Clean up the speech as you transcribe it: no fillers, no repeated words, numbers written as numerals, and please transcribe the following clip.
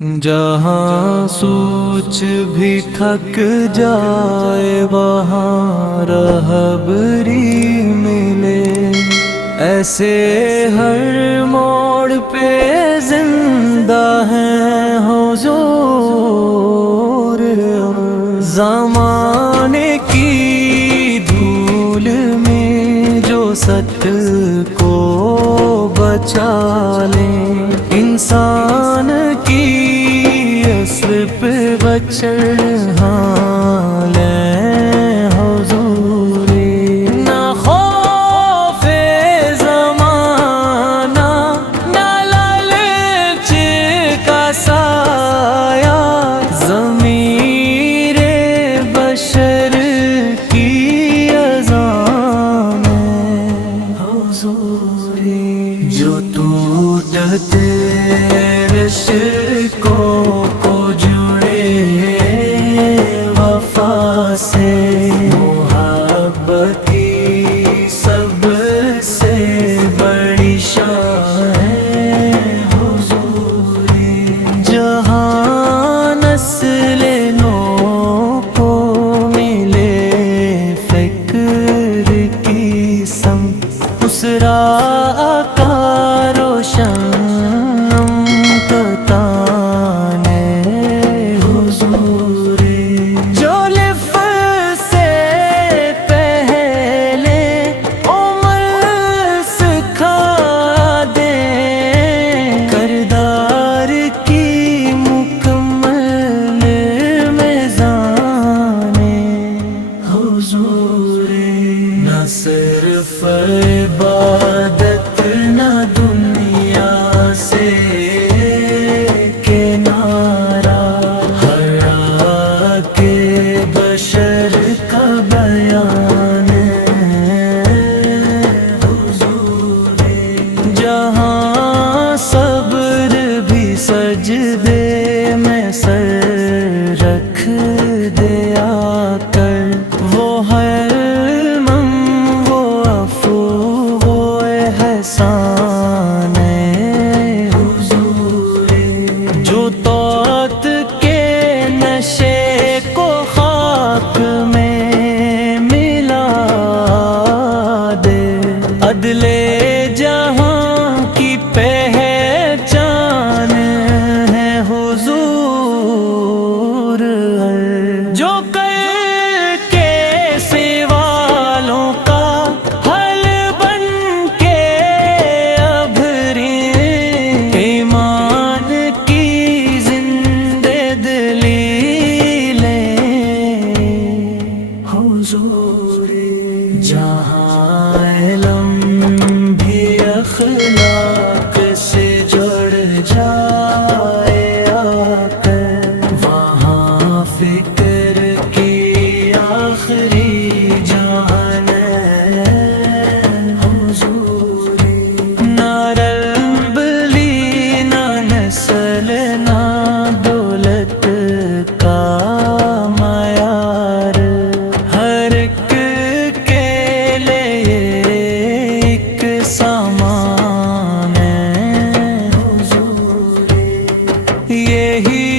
جہاں سوچ بھی تھک جائے وہاں رہبری ملے، ایسے ہر موڑ پہ زندہ ہیں حضور۔ زمانے کی دھول میں جو سچ کو بچا لیں، انسان کی اصل پہ بچڑھا لیں حضور۔ نہ خوف زمانہ نہ لالچ کا سایہ، ضمیر بشر کی اذان حضور۔ جو ٹوٹتے رشکوں کو جڑے وفا سے، محبت کی سب سے بڑی شان ہے حضور۔ جہاں نسل نو کو ملے فکر کی سمت، اس راہ کا روشن نہ صرف عبادت نہ دنیا سے کنارہ، ہر راہ کے بشر کا بیان حضور۔ جہاں صبر بھی سجدے میں سر رکھ دیا کر، وہ ہے احسان حضور۔ جو طاعت کے نشے کو خاک میں ملا دے، عدل جہاں کی پہچان ہے حضور۔ جو جہاں علم بھی اخلاق سے جڑ جائے آ کر، وہاں فکر کی آخری جان حضور۔ نہ رب لی نہ نسل نہ دولت کا معیار، ہر سامان حضور۔ یہی